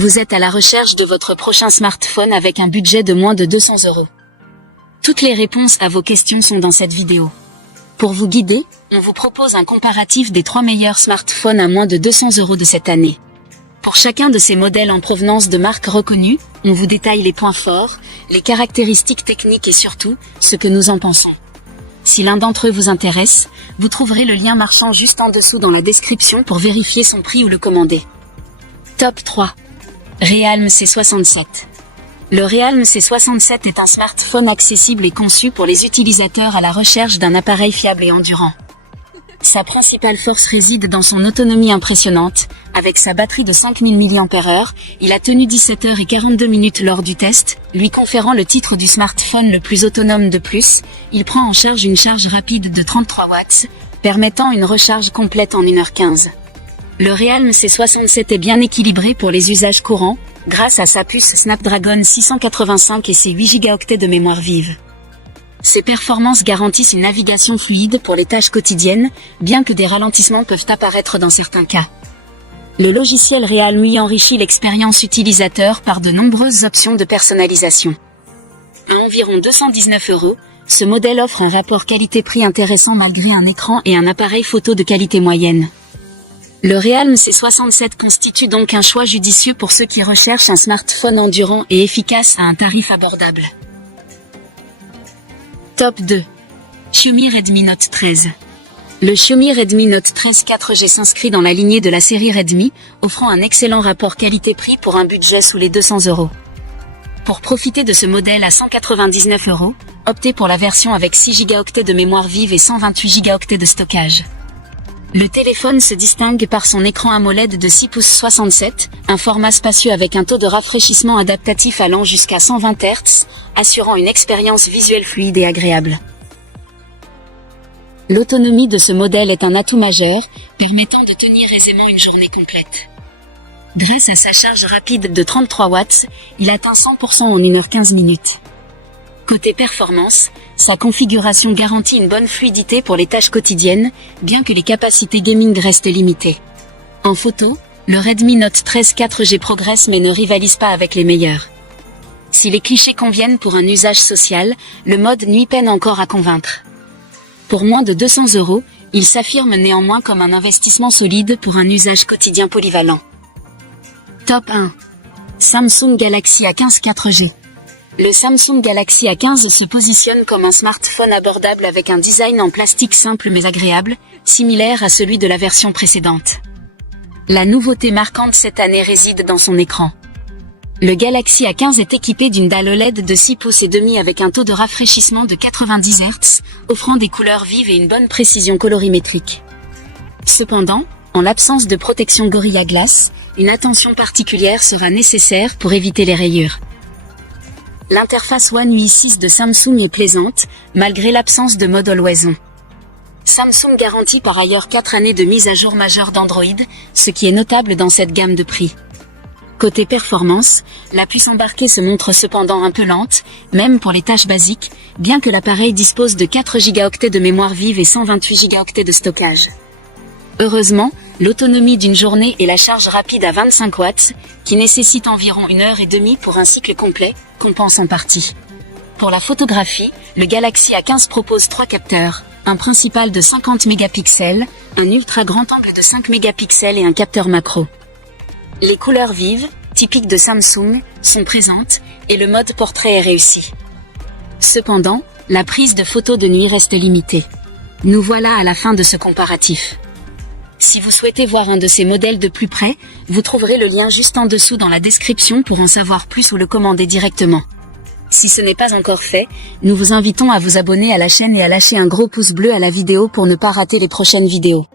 Vous êtes à la recherche de votre prochain smartphone avec un budget de moins de 200 €. Toutes les réponses à vos questions sont dans cette vidéo. Pour vous guider, on vous propose un comparatif des 3 meilleurs smartphones à moins de 200 € de cette année. Pour chacun de ces modèles en provenance de marques reconnues, on vous détaille les points forts, les caractéristiques techniques et surtout, ce que nous en pensons. Si l'un d'entre eux vous intéresse, vous trouverez le lien marchand juste en dessous dans la description pour vérifier son prix ou le commander. Top 3. Realme C67. Le Realme C67 est un smartphone accessible et conçu pour les utilisateurs à la recherche d'un appareil fiable et endurant. Sa principale force réside dans son autonomie impressionnante. Avec sa batterie de 5000 mAh, il a tenu 17 h et 42 minutes lors du test, lui conférant le titre du smartphone le plus autonome de plus. Il prend en charge une charge rapide de 33 watts, permettant une recharge complète en 1h15. Le Realme C67 est bien équilibré pour les usages courants, grâce à sa puce Snapdragon 685 et ses 8 Go de mémoire vive. Ses performances garantissent une navigation fluide pour les tâches quotidiennes, bien que des ralentissements peuvent apparaître dans certains cas. Le logiciel Realme UI enrichit l'expérience utilisateur par de nombreuses options de personnalisation. À environ 219 €, ce modèle offre un rapport qualité-prix intéressant malgré un écran et un appareil photo de qualité moyenne. Le Realme C67 constitue donc un choix judicieux pour ceux qui recherchent un smartphone endurant et efficace à un tarif abordable. Top 2. Xiaomi Redmi Note 13. Le Xiaomi Redmi Note 13 4G s'inscrit dans la lignée de la série Redmi, offrant un excellent rapport qualité-prix pour un budget sous les 200 €. Pour profiter de ce modèle à 199 €, optez pour la version avec 6 Go de mémoire vive et 128 Go de stockage. Le téléphone se distingue par son écran AMOLED de 6 pouces 67, un format spacieux avec un taux de rafraîchissement adaptatif allant jusqu'à 120 Hz, assurant une expérience visuelle fluide et agréable. L'autonomie de ce modèle est un atout majeur, permettant de tenir aisément une journée complète. Grâce à sa charge rapide de 33 watts, il atteint 100% en 1h15 minutes. Côté performance, sa configuration garantit une bonne fluidité pour les tâches quotidiennes, bien que les capacités gaming restent limitées. En photo, le Redmi Note 13 4G progresse mais ne rivalise pas avec les meilleurs. Si les clichés conviennent pour un usage social, le mode nuit peine encore à convaincre. Pour moins de 200 €, il s'affirme néanmoins comme un investissement solide pour un usage quotidien polyvalent. Top 1. Samsung Galaxy A15 4G. Le Samsung Galaxy A15 se positionne comme un smartphone abordable avec un design en plastique simple mais agréable, similaire à celui de la version précédente. La nouveauté marquante cette année réside dans son écran. Le Galaxy A15 est équipé d'une dalle OLED de 6 pouces et demi avec un taux de rafraîchissement de 90 Hz, offrant des couleurs vives et une bonne précision colorimétrique. Cependant, en l'absence de protection Gorilla Glass, une attention particulière sera nécessaire pour éviter les rayures. L'interface One UI 6 de Samsung est plaisante, malgré l'absence de mode Always On. Samsung garantit par ailleurs 4 années de mise à jour majeure d'Android, ce qui est notable dans cette gamme de prix. Côté performance, la puce embarquée se montre cependant un peu lente, même pour les tâches basiques, bien que l'appareil dispose de 4 Go de mémoire vive et 128 Go de stockage. Heureusement, l'autonomie d'une journée et la charge rapide à 25 watts, qui nécessite environ 1h30 pour un cycle complet, compensent en partie. Pour la photographie, le Galaxy A15 propose 3 capteurs, un principal de 50 mégapixels, un ultra grand angle de 5 mégapixels et un capteur macro. Les couleurs vives, typiques de Samsung, sont présentes, et le mode portrait est réussi. Cependant, la prise de photos de nuit reste limitée. Nous voilà à la fin de ce comparatif. Si vous souhaitez voir un de ces modèles de plus près, vous trouverez le lien juste en dessous dans la description pour en savoir plus ou le commander directement. Si ce n'est pas encore fait, nous vous invitons à vous abonner à la chaîne et à lâcher un gros pouce bleu à la vidéo pour ne pas rater les prochaines vidéos.